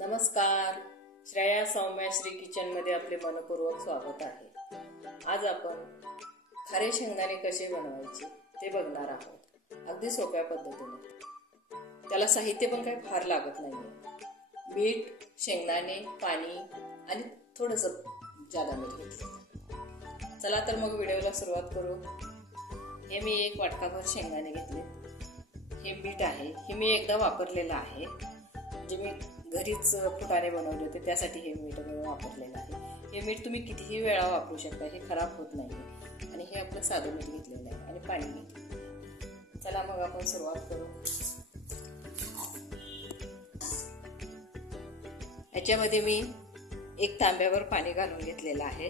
नमस्कार. श्रेया सौम्यश्री किचनमध्ये आपले मनपूर्वक स्वागत आहे. आज आपण खारे शेंगदाणे कसे बनवायचे ते बघणार आहोत, अगदी सोप्या पद्धतीने. त्याला साहित्य पण काही फार लागत नाहीये. मीठ, शेंगदाणे, पाणी आणि थोडंसं जादा मीठ घेतलं. चला तर मग व्हिडिओला सुरुवात करू. हे मी एक वाटकाभर शेंगदाणे घेतले. हे मीठ आहे, हे मी एकदा वापरलेलं आहे. म्हणजे मी घरीच फुटाणे बनवले होते, त्यासाठी हे मीठ मी वापरलेलं आहे. हे मीठ तुम्ही कितीही वेळा वापरू शकता, हे खराब होत नाही. आणि हे आपलं साधं मीठ घेतलेलं आहे आणि पाणी घेतलेलं. चला मग आपण सुरुवात करू. याच्यामध्ये मी एक तांब्यावर पाणी घालून घेतलेलं आहे.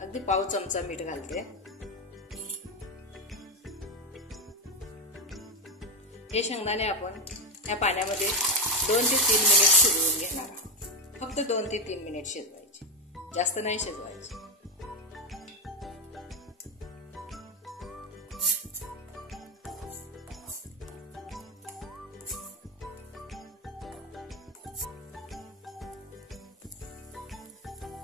अगदी पाव चमचा मीठ घालते. हे शेंगदाणे आपण या पाण्यामध्ये 2 ते 3 मिनिट शिजवून घेणार आहोत. फक्त 2 ते 3 मिनिट शिजवायचे, जास्त नाही शिजवायचे.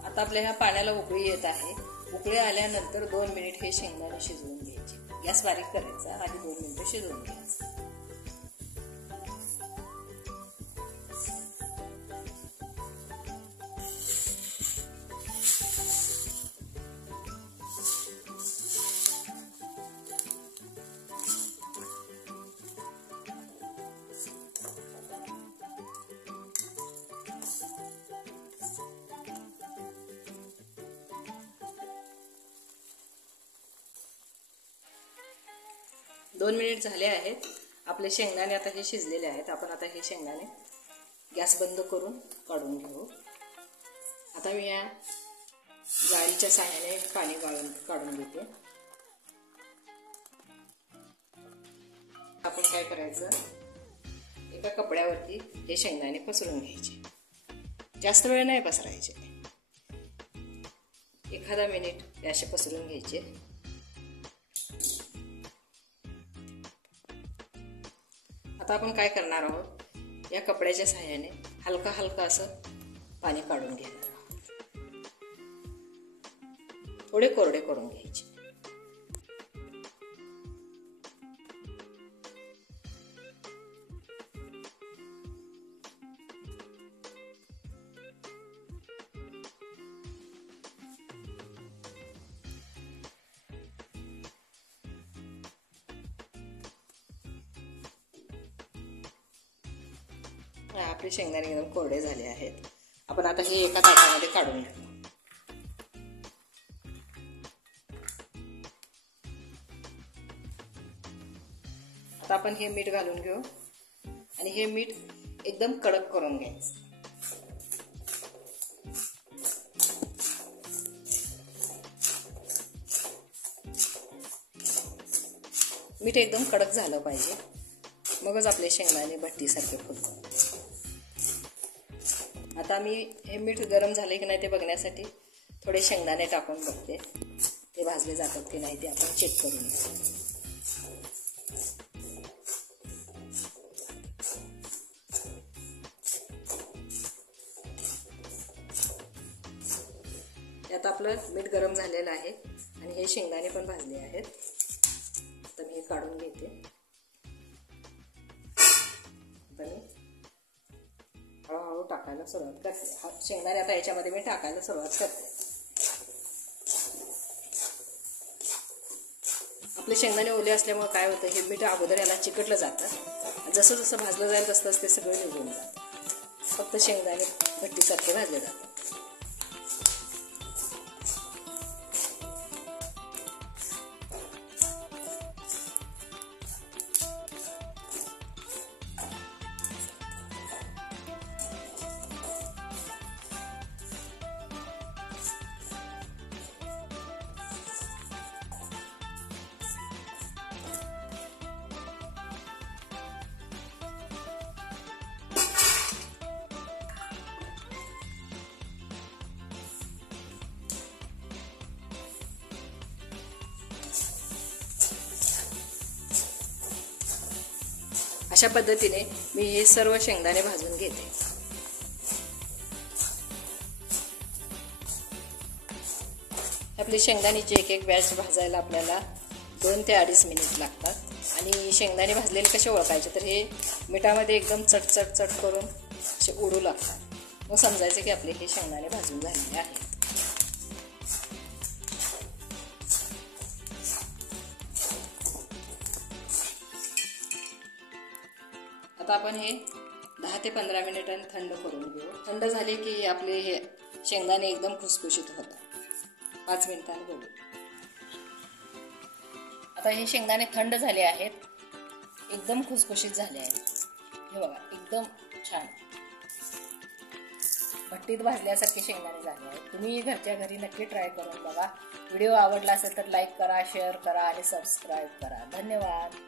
आता आपल्या ह्या पाण्याला उकळी येत आहे. उकळी आल्यानंतर 2 मिनिट हे शेंगदाणे शिजवून घ्यायचे. गॅस बारीक करायचा आणि 2 मिनिटं शिजवून घ्यायचं. दोन मिनिट झाले आहेत. आपले शेंगदाणे आता हे शिजलेले आहेत. आपण आता हे शेंगदाणे गॅस बंद करून काढून घेऊ. आता मी या जाळीच्या साहाय्याने पाणी काढून घेते. आपण काय करायचं, एका कपड्यावरती हे शेंगदाणे पसरून घ्यायचे. जास्त वेळ नाही पसरायचे, एखादा मिनिट हे असे पसरून घ्यायचे. आता आपण काय करणार आहोत, या कपड्याच्या साहाय्याने हलका हलका असं पाणी काढून घेणार आहोत. थोडे कोरडे करून घ्यायचे. आपले शेंगदाणे एकदम कोरडे झाले आहेत. आपण आता हे एका ताटामध्ये काढून घेऊ. आता आपण हे मीठ घालून घेऊ आणि हे मीठ एकदम कडक करून घ्यायचं. मीठ एकदम कडक झालं पाहिजे, मगच आपले शेंगदाणे भट्टीसारखे फुलतात. आता मी हे मीठ गरम झाले की नाही ते बघण्यासाठी थोडे शेंगदाणे टाकून बघते. ते भाजले जातात की नाही ते आपण चेक करून घेऊ. यात आपलं मीठ गरम झालेलं आहे आणि हे शेंगदाणे पण भाजले आहेत. तर मी हे काढून घेते. हळूहळू टाकायला सुरुवात करते. शेंगदाणे आता याच्यामध्ये मी टाकायला सुरुवात करते. आपले शेंगदाणे ओले असल्यामुळे काय होतं, हे मीठ अगोदर याला चिकटलं जातं. जसं जसं भाजलं जाईल तसं ते सगळं निघून जातं. फक्त शेंगदाणे भट्टीसारखे भाजले जातात. अशा पद्धतीने मी हे सर्व शेंगदाणे भाजून घेते. आपली शेंगदाण्याची एक एक बॅच भाजायला आपल्याला 2 ते 2.5 मिनिट लागतात. आणि शेंगदाणे भाजलेले कसे ओळखायचे तर हे मिठामध्ये एकदम चट करून असे उडू लागतात. मग समजायचे की आपले हे शेंगदाणे भाजून झालेले आहेत. आता आपण हे 10 ते 15 मिनिटांनी थंड करून घेऊ. थंड झाले की आपले हे शेंगदाणे एकदम खुसखुशीत होतात. 5 मिनिटांनी बघू. आता हे शेंगदाणे थंड झाले आहेत, एकदम खुसखुशीत झाले आहेत. हे बघा एकदम छान भट्टीत भाजल्यासारखे शेंगदाणे झाले आहेत. तुम्ही घरच्या घरी नक्की ट्राय करून बघा. व्हिडिओ आवडला असेल तर लाईक करा, शेअर करा आणि सबस्क्राईब करा. धन्यवाद.